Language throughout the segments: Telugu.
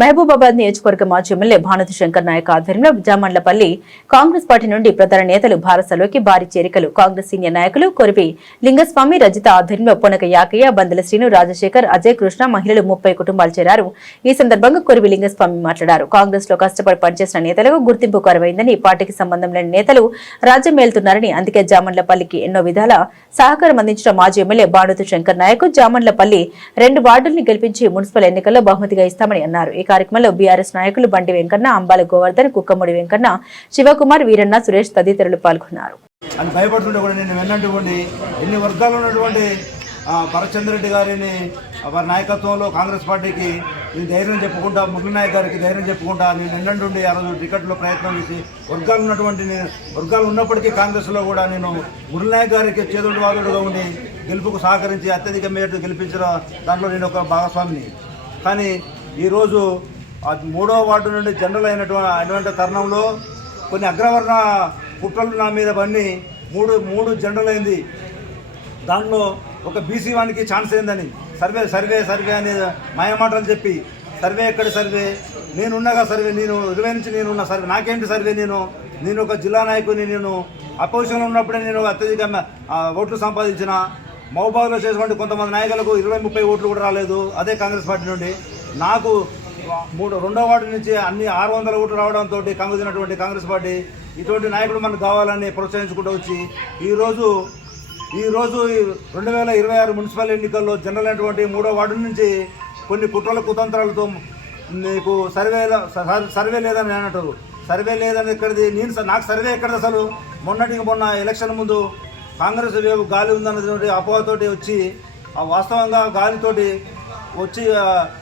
మహబూబాబాద్ నియోజకవర్గ మాజీ ఎమ్మెల్యే భానుతి శంకర్ నాయక్ ఆధ్వర్యంలో జామర్లపల్లి కాంగ్రెస్ పార్టీ నుండి ప్రధాన నేతలు భారతసభలోకి భారీ చేరికలు. కాంగ్రెస్ సీనియర్ నాయకులు కొరివి లింగస్వామి, రజిత ఆధ్వర్యంలో పొనక యాకయ్య, బందల శ్రీను, రాజశేఖర్, అజయ్ కృష్ణ, మహిళలు 30 కుటుంబాలు చేరారు. ఈ సందర్భంగా కొరివి లింగస్వామి మాట్లాడారు. కాంగ్రెస్ లో కష్టపడి పనిచేసిన నేతలకు గుర్తింపు కరువైందని, పార్టీకి సంబంధం లేని నేతలు రాజ్యం మేలుతున్నారని, అందుకే జామర్లపల్లికి ఎన్నో విధాల సహకారం అందించిన మాజీ ఎమ్మెల్యే భానుతి శంకర్ నాయక్ జామర్లపల్లి 2 వార్డుల్ని గెలిపించి మున్సిపల్ ఎన్నికల్లో బహుమతిగా ఇస్తామని అన్నారు. ఈ కార్యక్రమంలో బీఆర్ఎస్ నాయకులు బండి వెంకన్న, అంబాల గోవర్ధన్, కుక్కముడి వెంకన్న, శివకుమార్, వీరన్న, సురేష్ తదితరులు పాల్గొన్నారు. అని భయపడుతుంటే కూడా నేను వెన్నటువంటి ఎన్ని వర్గాలు ఉన్నటువంటి భరత్చంద్ర రెడ్డి గారిని వారి నాయకత్వంలో కాంగ్రెస్ పార్టీకి నేను ధైర్యం చెప్పుకుంటా, మురళీ నాయక్ గారికి ధైర్యం చెప్పుకుంటా నేను వెన్నంటుండి ఆ రోజు టికెట్లో ప్రయత్నం చేసి వర్గాలు ఉన్నప్పటికీ కాంగ్రెస్లో కూడా నేను మురళీ నాయక్ గారికి చేదుడు వాదుడుగా ఉండి గెలుపుకు సహకరించి అత్యధిక మేరకు గెలిపించిన దాంట్లో నేను ఒక భాగస్వామిని. కానీ ఈరోజు 3వ వార్డు నుండి జనరల్ అయినటువంటి తరుణంలో కొన్ని అగ్రవర్ణ కుట్రలు నా మీద పన్ని మూడు జనరల్ అయింది. దాంట్లో ఒక బీసీ వానికి ఛాన్స్ అయిందని సర్వే అనే మాయమాటలు చెప్పి సర్వే ఎక్కడ సర్వే, నేనున్నగా సర్వే, నేను 20 నుంచి నేనున్న సర్వే, నాకేంటి సర్వే, నేను ఒక జిల్లా నాయకుని, నేను అపోజిషన్లో ఉన్నప్పుడే నేను అత్యధిక ఓట్లు సంపాదించిన. మహబూబాబాద్లో చేసినటువంటి కొంతమంది నాయకులకు 20-30 ఓట్లు కూడా రాలేదు అదే కాంగ్రెస్ పార్టీ నుండి. నాకు 2వ వార్డు నుంచి అన్ని 600 ఓట్లు రావడంతో కంగుతున్నటువంటి కాంగ్రెస్ పార్టీ ఇటువంటి నాయకులు మనకు కావాలని ప్రోత్సహించుకుంటూ వచ్చి ఈరోజు 2026 మున్సిపల్ ఎన్నికల్లో జనరల్ అయినటువంటి 3వ వార్డు నుంచి కొన్ని కుట్రల కుతంత్రాలతో నీకు సర్వే లేదని అంటారు. సర్వే లేదని ఎక్కడిది, నాకు సర్వే ఎక్కడిది అసలు? మొన్న ఎలక్షన్ ముందు కాంగ్రెస్ గాలి ఉందన్నటువంటి అపోహతోటి వచ్చి వాస్తవంగా గాలితోటి వచ్చి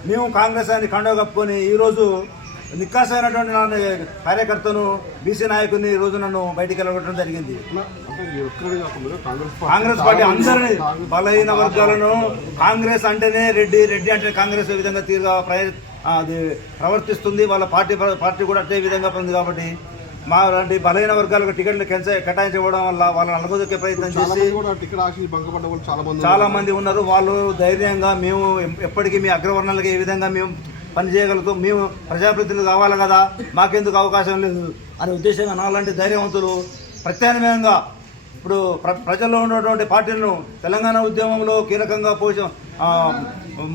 మేము కాంగ్రెస్ అని కండవ కప్పుకొని ఈరోజు నిక్కాసైనటువంటి నా కార్యకర్తను, బీసీ నాయకుని ఈరోజు నన్ను బయటికి వెళ్ళగొట్టడం జరిగింది. కాంగ్రెస్ పార్టీ అందరినీ బలహీన వర్గాలను, కాంగ్రెస్ అంటేనే రెడ్డి అంటే కాంగ్రెస్ ఏ విధంగా తీరుగా అది ప్రవర్తిస్తుంది, వాళ్ళ పార్టీ కూడా అదే విధంగా ఉంది. కాబట్టి మా లాంటి బలహీన వర్గాలకు టికెట్లు కేటాయించడం వల్ల వాళ్ళని అలగొక్కే ప్రయత్నం చేసి చాలా మంది ఉన్నారు. వాళ్ళు ధైర్యంగా మేము ఎప్పటికీ మీ అగ్రవర్ణాలకి ఏ విధంగా మేము పనిచేయగలుగుతాం, మేము ప్రజాప్రతినిధులు కావాలి కదా, మాకెందుకు అవకాశం లేదు అనే ఉద్దేశంగా నాలాంటి ధైర్యవంతులు ప్రత్యామ్నాయంగా ఇప్పుడు ప్రజల్లో ఉన్నటువంటి పార్టీలను తెలంగాణ ఉద్యమంలో కీలకంగా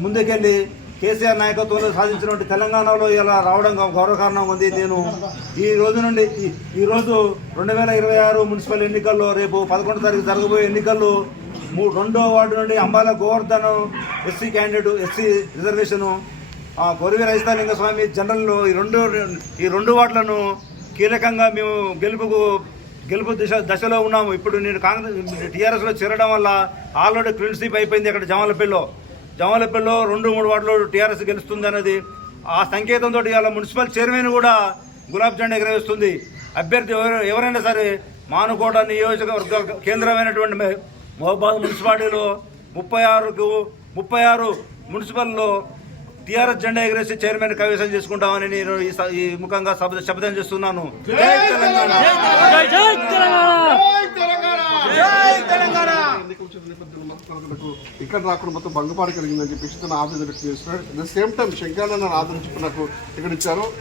ముందుకెళ్ళి కేసీఆర్ నాయకత్వంలో సాధించినటువంటి తెలంగాణలో ఇలా రావడం గౌరవకారణంగా ఉంది. నేను ఈ రోజు 2026 మున్సిపల్ ఎన్నికల్లో రేపు 11వ తారీఖు జరగబోయే ఎన్నికల్లో 2వ వార్డు నుండి Ambala Govardhan SC candidate, SC reservation, Korivi Lingaswamy జనరల్లో ఈ రెండు వార్డులను కీలకంగా మేము గెలుపు దశలో ఉన్నాము. ఇప్పుడు నేను టీఆర్ఎస్లో చేరడం వల్ల ఆల్రెడీ ఫ్రెండ్షిప్ అయిపోయింది. అక్కడ జమలపల్లిలో 2-3 వార్డులో టీఆర్ఎస్ గెలుస్తుంది అన్నది ఆ సంకేతంతో ఇవాళ మున్సిపల్ చైర్మన్ కూడా గులాబ్ జెండా ఎగరవేస్తుంది. అభ్యర్థి ఎవరైనా సరే మానుకోట నియోజకవర్గ కేంద్రమైనటువంటి మహబూబాబాద్ మున్సిపాలిటీలో 36 మున్సిపల్లో టీఆర్ఎస్ జెండా ఎగరేసి చైర్మన్ కైవసం చేసుకుంటామని నేను ఈ ముఖంగా శపథం చేస్తున్నాను. ఇక్కడ రాకుండా మొత్తం భంగపాటు కలిగిందని చెప్పేసి తన ఆవేదన వ్యక్తం చేస్తున్నాడు. అట్ ద సేమ్ టైం శంకరన్న ఆదరించుకున్నకు ఇక్కడ ఇచ్చారు.